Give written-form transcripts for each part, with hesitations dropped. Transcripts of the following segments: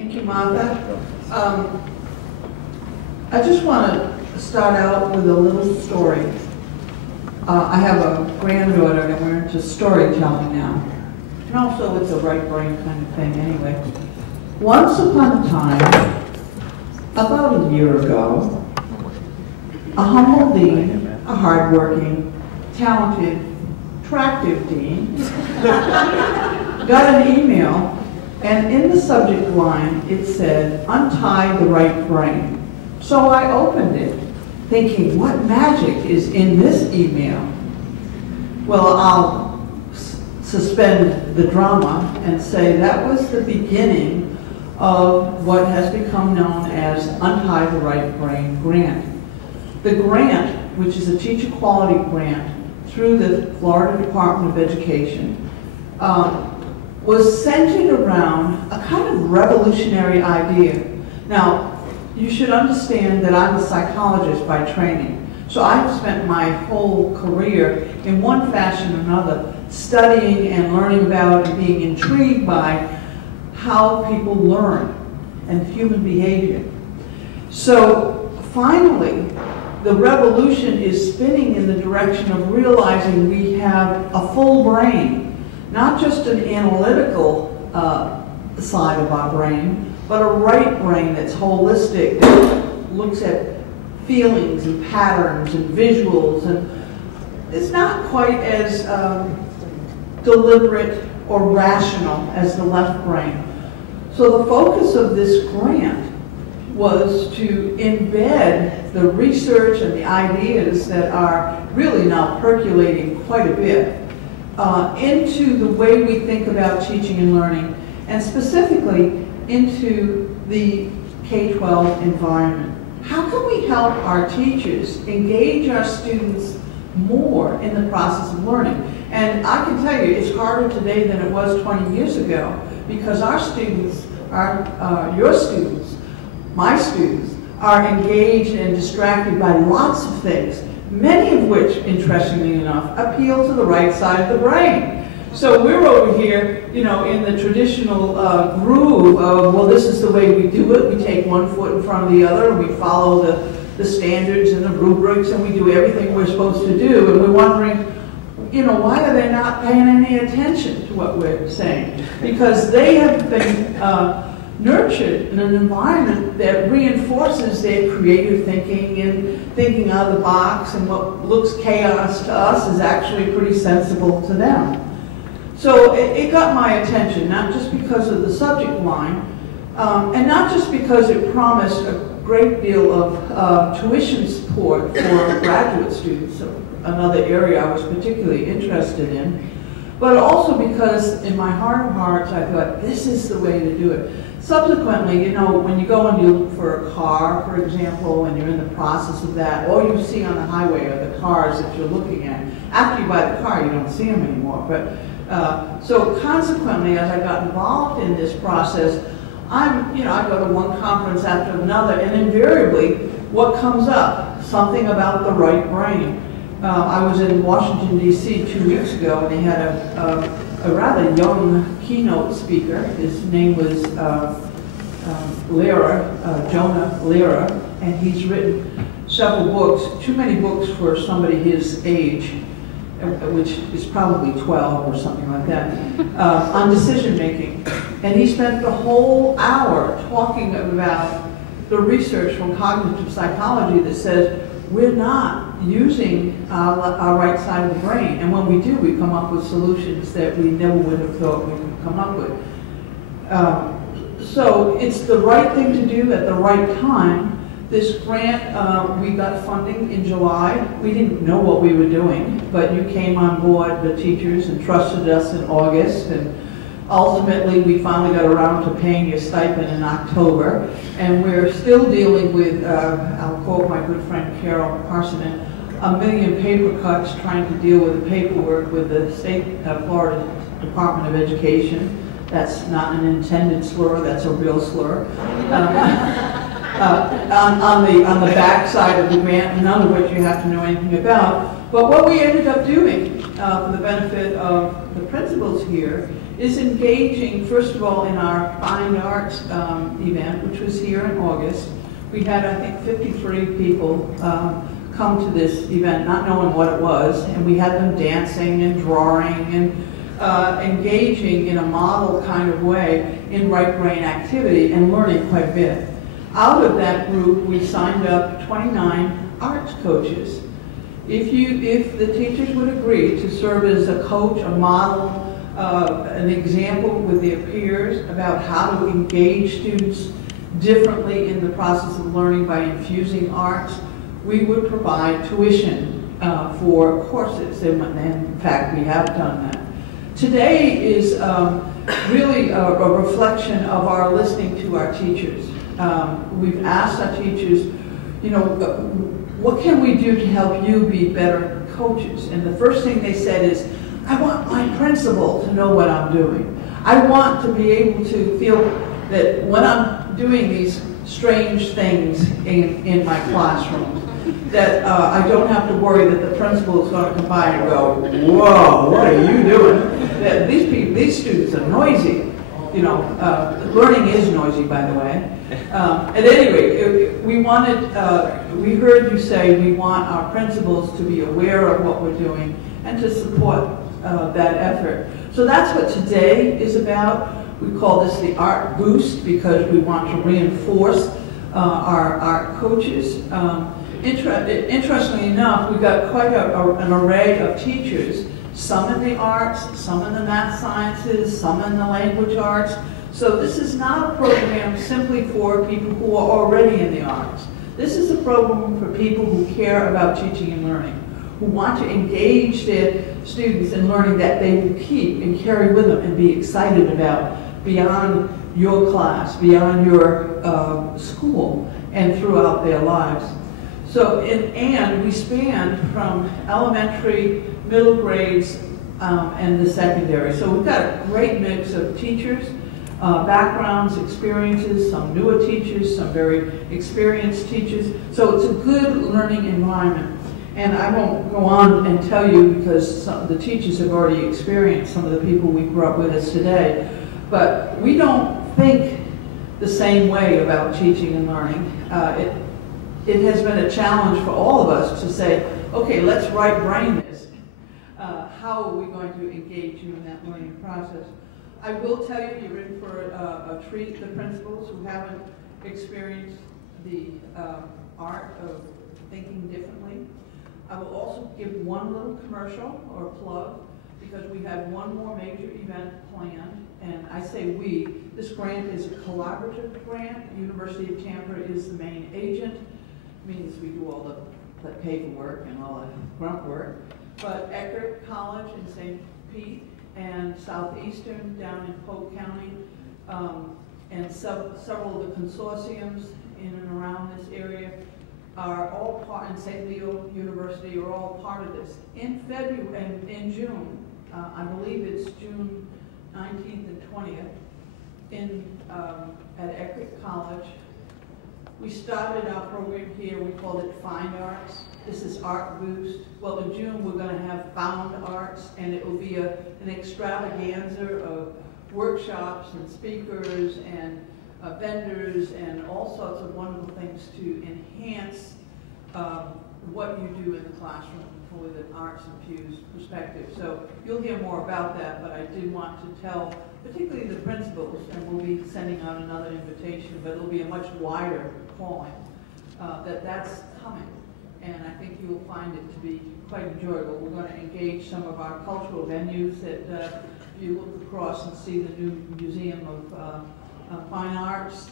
Thank you, Martha. I just want to start out with a little story. I have a granddaughter and we're into storytelling now. And also it's a right brain kind of thing anyway. Once upon a time, about a year ago, a humble dean, a hardworking, talented, attractive dean, got an email, and in the subject line it said, "Untie the right brain." So I opened it, thinking, what magic is in this email? Well, I'll suspend the drama and say that was the beginning of what has become known as Untie the Right Brain grant. The grant, which is a teacher quality grant through the Florida Department of Education, was centered around a kind of revolutionary idea. Now, you should understand that I'm a psychologist by training. So I've spent my whole career in one fashion or another studying and learning about and being intrigued by how people learn and human behavior. So finally, the revolution is spinning in the direction of realizing we have a full brain, not just an analytical side of our brain, but a right brain that's holistic, that looks at feelings and patterns and visuals, and it's not quite as deliberate or rational as the left brain. So the focus of this grant was to embed the research and the ideas that are really now percolating quite a bit into the way we think about teaching and learning, and specifically into the K-12 environment. How can we help our teachers engage our students more in the process of learning? And I can tell you, it's harder today than it was 20 years ago, because our students, your students, my students, are engaged and distracted by lots of things, many of which, interestingly enough, appeal to the right side of the brain. So we're over here, you know, in the traditional groove of, well, this is the way we do it. We take one foot in front of the other, and we follow the standards and the rubrics, and we do everything we're supposed to do. And we're wondering, you know, why are they not paying any attention to what we're saying? Because they have been nurtured in an environment that reinforces their creative thinking and thinking out of the box, and what looks chaos to us is actually pretty sensible to them. So it got my attention, not just because of the subject line, and not just because it promised a great deal of tuition support for graduate students, another area I was particularly interested in, but also because in my heart of hearts I thought, this is the way to do it. Subsequently, you know, when you go and you look for a car, for example, and you're in the process of that, all you see on the highway are the cars that you're looking at. After you buy the car, you don't see them anymore. But so consequently, as I got involved in this process, I go to one conference after another, and invariably, what comes up? Something about the right brain. I was in Washington, D.C. 2 weeks ago, and they had a rather young keynote speaker. His name was Jonah Lehrer, and he's written several books, too many books for somebody his age, which is probably 12 or something like that, on decision making. And he spent the whole hour talking about the research from cognitive psychology that says we're not using our right side of the brain. And when we do, we come up with solutions that we never would have thought we could come up with. So it's the right thing to do at the right time. This grant, we got funding in July. We didn't know what we were doing, but you came on board, the teachers, and trusted us in August, and ultimately we finally got around to paying your stipend in October, and we're still dealing with, I'll quote my good friend Carol Parsonen, a million paper cuts trying to deal with the paperwork with the state Florida Department of Education. That's not an intended slur, that's a real slur. On the back side of the grant, none of which you have to know anything about. But what we ended up doing for the benefit of the principals here, is engaging, first of all, in our Fine Arts event, which was here in August. We had, I think, 53 people come to this event, not knowing what it was, and we had them dancing and drawing and engaging in a model kind of way in right brain activity and learning quite a bit. Out of that group, we signed up 29 arts coaches. If the teachers would agree to serve as a coach, a model, an example with their peers about how to engage students differently in the process of learning by infusing arts, we would provide tuition for courses, and in fact we have done that. Today is really a reflection of our listening to our teachers. We've asked our teachers, you know, what can we do to help you be better coaches? And the first thing they said is, I want my principal to know what I'm doing. I want to be able to feel that when I'm doing these strange things in my classroom, that I don't have to worry that the principal is going to come by and go, whoa, what are you doing? That these students are noisy. You know, learning is noisy, by the way. At any rate, we heard you say we want our principals to be aware of what we're doing and to support that effort. So that's what today is about. We call this the Art Boost because we want to reinforce our art coaches. Interestingly enough, we've got quite an array of teachers, some in the arts, some in the math sciences, some in the language arts. So this is not a program simply for people who are already in the arts. This is a program for people who care about teaching and learning, who want to engage their students in learning that they will keep and carry with them and be excited about beyond your class, beyond your school, and throughout their lives. So, and we span from elementary, middle grades, and the secondary. So we've got a great mix of teachers, backgrounds, experiences, some newer teachers, some very experienced teachers. So it's a good learning environment. And I won't go on and tell you because some of the teachers have already experienced some of the people we brought with us today. But we don't think the same way about teaching and learning. It has been a challenge for all of us to say, okay, let's right brain this. How are we going to engage you in that learning process? I will tell you, you're in for a treat, the principals who haven't experienced the art of thinking differently. I will also give one little commercial or plug because we have one more major event planned, and I say we. This grant is a collaborative grant. University of Tampa is the main agent. Means we do all the paperwork and all the grunt work. But Eckerd College in St. Pete and Southeastern down in Polk County and several of the consortiums in and around this area are all part, and St. Leo University are all part of this. In February and in June, I believe it's June 19th and 20th, at Eckerd College, we started our program here. We called it Fine Arts. This is Art Boost. Well, in June we're going to have Found Arts, and it will be an extravaganza of workshops and speakers and vendors and all sorts of wonderful things to enhance what you do in the classroom with an arts-infused perspective. So you'll hear more about that, but I did want to tell particularly the principals, and we'll be sending out another invitation, but it'll be a much wider calling, that's coming. And I think you will find it to be quite enjoyable. We're going to engage some of our cultural venues that you look across and see the new Museum of Fine Arts.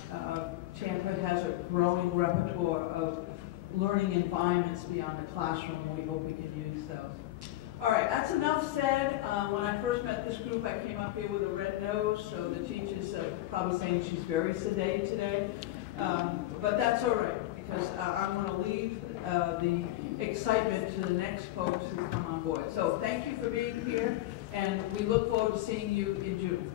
Tampa has a growing repertoire of learning environments beyond the classroom, and we hope we can use those. All right, that's enough said. When I first met this group, I came up here with a red nose, so the teachers are probably saying she's very sedate today. But that's all right, because I'm going to leave the excitement to the next folks who come on board. So thank you for being here, and we look forward to seeing you in June.